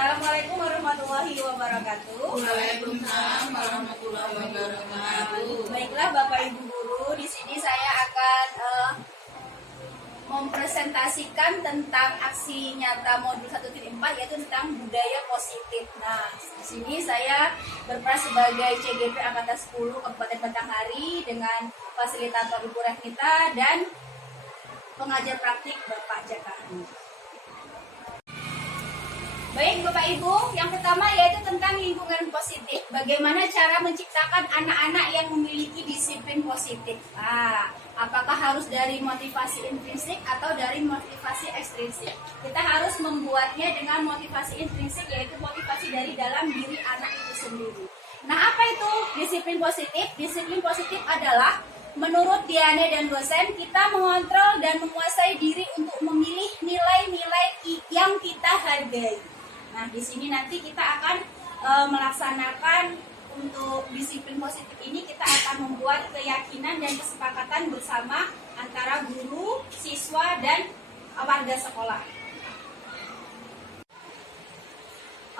Assalamualaikum warahmatullahi wabarakatuh. Waalaikumsalam warahmatullahi wabarakatuh. Baiklah Bapak Ibu guru, di sini saya akan mempresentasikan tentang aksi nyata modul 1.4 yaitu tentang budaya positif. Nah, di sini saya berperan sebagai CGP Angkatan 10 Kabupaten Batanghari dengan fasilitator Ibu Rehnita dan pengajar praktik Bapak Jaka. Baik Bapak Ibu, yang pertama yaitu tentang lingkungan positif. Bagaimana cara menciptakan anak-anak yang memiliki disiplin positif? Apakah harus dari motivasi intrinsik atau dari motivasi ekstrinsik? Kita harus membuatnya dengan motivasi intrinsik, yaitu motivasi dari dalam diri anak itu sendiri. Nah, apa itu disiplin positif? Disiplin positif adalah menurut Diane dan dosen, kita mengontrol dan menguasai diri untuk memilih nilai-nilai yang kita hargai. Nah, di sini nanti kita akan melaksanakan untuk disiplin positif ini, kita akan membuat keyakinan dan kesepakatan bersama antara guru, siswa, dan warga sekolah.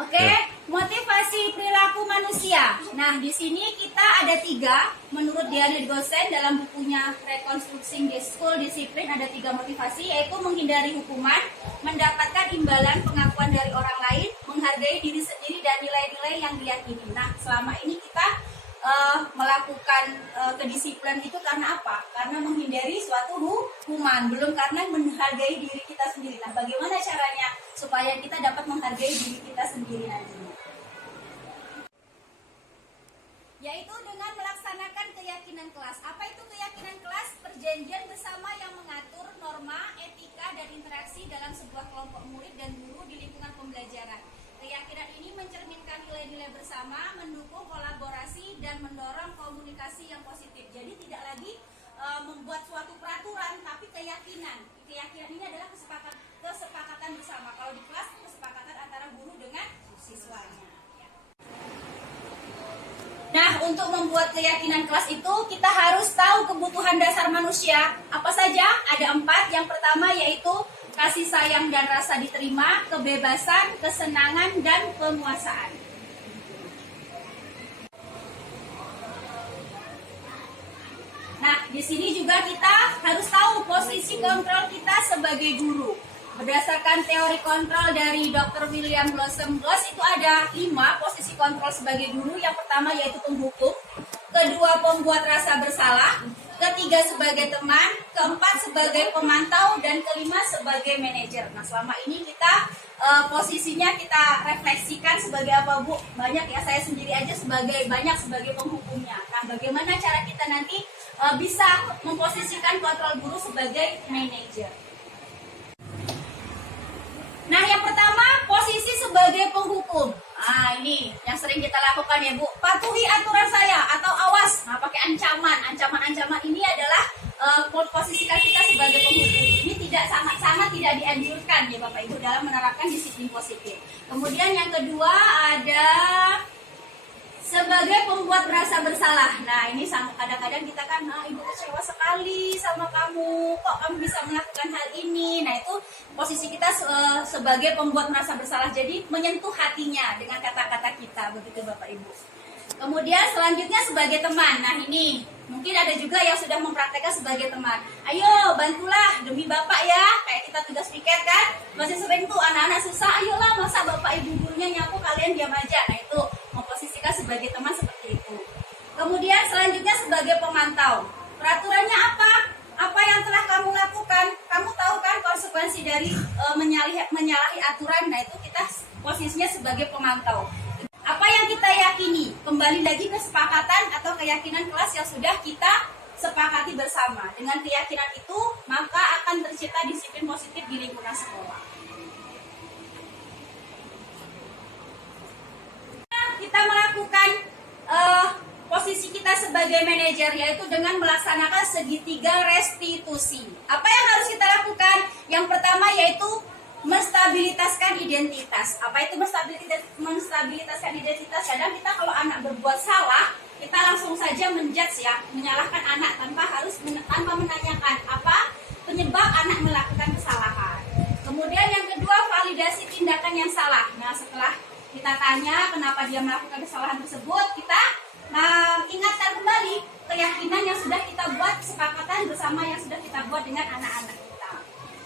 Oke, motivasi perilaku manusia. Nah, di sini kita ada 3. Menurut Diane dosen dalam bukunya Reconstructing the School Discipline ada 3 motivasi, yaitu menghindari hukuman, mendapatkan imbalan pengakuan dari orang lain, menghargai diri sendiri dan nilai-nilai yang diyakini. Nah, selama ini kita melakukan kedisiplinan itu karena apa? Karena menghindari suatu hukuman, belum karena menghargai diri kita sendiri. Nah, bagaimana caranya supaya kita dapat menghargai diri kita sendiri nantinya? Yaitu dengan melaksanakan keyakinan kelas. Apa itu keyakinan kelas? Perjanjian bersama yang mengatur norma, etika, dan interaksi dalam sebuah kelompok murid dan guru di lingkungan pembelajaran. Keyakinan ini mencerminkan nilai-nilai bersama, mendukung kolaborasi, dan mendorong komunikasi yang positif. Jadi tidak lagi membuat suatu peraturan, tapi keyakinan. Keyakinan ini adalah kesepakatan bersama. Kalau di kelas, kesepakatan antara guru dengan siswanya. Nah, untuk membuat keyakinan kelas itu, kita harus tahu kebutuhan dasar manusia. Apa saja? Ada 4. Yang pertama yaitu kasih sayang dan rasa diterima, kebebasan, kesenangan, dan penguasaan. Nah, di sini juga kita harus tahu posisi kontrol kita sebagai guru. Berdasarkan teori kontrol dari Dr. William Blossom Gloss, itu ada 5 posisi kontrol sebagai guru. Yang pertama yaitu penghukum, kedua pembuat rasa bersalah, ketiga sebagai teman, keempat sebagai pemantau, dan kelima sebagai manajer. Nah, selama ini kita posisinya kita refleksikan sebagai apa, Bu? Banyak ya, saya sendiri aja sebagai penghukumnya. Nah, bagaimana cara kita nanti bisa memposisikan kontrol guru sebagai manajer? Nah, yang pertama posisi sebagai penghukum. Nah, ini yang sering kita lakukan ya, Bu. Patuhi aturan saya atau awas. Nah, pakai ancaman. Ancaman ini adalah posisikan kita sebagai penghukum. Ini sangat tidak dianjurkan ya Bapak Ibu dalam menerapkan disiplin positif. Kemudian yang kedua ada sebagai pembuat merasa bersalah. Nah, ini kadang-kadang kita kan, ibu kecewa sekali sama kamu, kok kamu bisa melakukan hal ini. Nah, itu posisi kita sebagai pembuat merasa bersalah, jadi menyentuh hatinya dengan kata-kata kita, begitu Bapak Ibu. Kemudian selanjutnya sebagai teman. Nah, ini mungkin ada juga yang sudah mempraktekkan sebagai teman. Ayo bantulah demi Bapak ya, kayak kita tugas piket kan, masih sering tuh anak-anak susah, ayolah masa Bapak Ibu gurunya nyapu kalian diam aja. Nah, itu memposisikan sebagai teman seperti itu. Kemudian selanjutnya sebagai pemantau. Peraturannya apa? Apa yang telah kamu lakukan? Kamu tahu kan konsekuensi dari menyalahi aturan? Nah, itu kita posisinya sebagai pemantau. Apa yang kita yakini? Kembali lagi ke kesepakatan atau keyakinan kelas yang sudah kita sepakati bersama. Dengan keyakinan itu, maka akan tercipta disiplin positif di lingkungan sekolah. sebagai manajer, yaitu dengan melaksanakan segitiga restitusi. Apa yang harus kita lakukan? Yang pertama yaitu menstabilitaskan identitas. Apa itu menstabilitaskan identitas? Kadang kita kalau anak berbuat salah, kita langsung saja menjudge ya, menyalahkan anak tanpa menanyakan apa penyebab anak melakukan kesalahan. Kemudian yang kedua, validasi tindakan yang salah. Nah, setelah kita tanya kenapa dia melakukan kesalahan tersebut, kita ingatkan kembali keyakinan yang sudah kita buat, kesepakatan bersama yang sudah kita buat dengan anak-anak kita.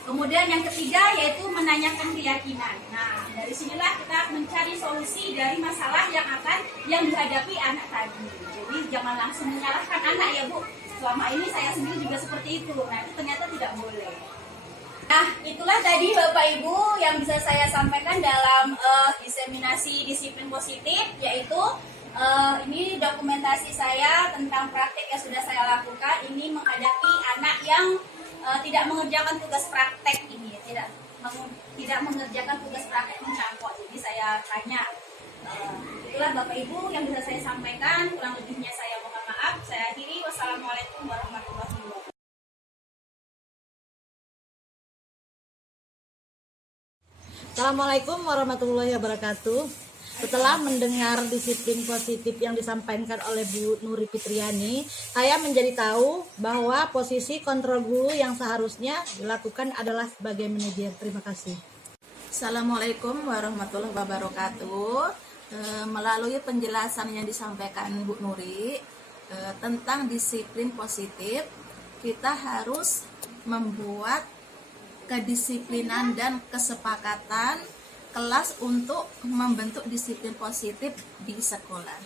Kemudian yang ketiga yaitu menanyakan keyakinan. Nah, dari sinilah kita mencari solusi dari masalah yang dihadapi anak tadi. Jadi jangan langsung menyalahkan anak ya Bu. Selama ini saya sendiri juga seperti itu. Nah, itu ternyata tidak boleh. Nah, itulah tadi Bapak Ibu yang bisa saya sampaikan dalam diseminasi disiplin positif, yaitu ini dokumentasi saya tentang praktek yang sudah saya lakukan. Ini menghadapi anak yang tidak mengerjakan tugas praktek ini, tidak mengerjakan tugas praktek mencangkok. Jadi saya tanya, itulah Bapak Ibu yang bisa saya sampaikan. Kurang lebihnya saya mohon maaf. Saya akhiri. Wassalamualaikum warahmatullahi wabarakatuh. Assalamualaikum warahmatullahi wabarakatuh. Setelah mendengar disiplin positif yang disampaikan oleh Bu Nuri Fitriani, saya menjadi tahu bahwa posisi kontrol guru yang seharusnya dilakukan adalah sebagai manajer. Terima kasih. Assalamualaikum warahmatullahi wabarakatuh. Melalui penjelasan yang disampaikan Bu Nuri tentang disiplin positif, kita harus membuat kedisiplinan dan kesepakatan kelas untuk membentuk disiplin positif di sekolah.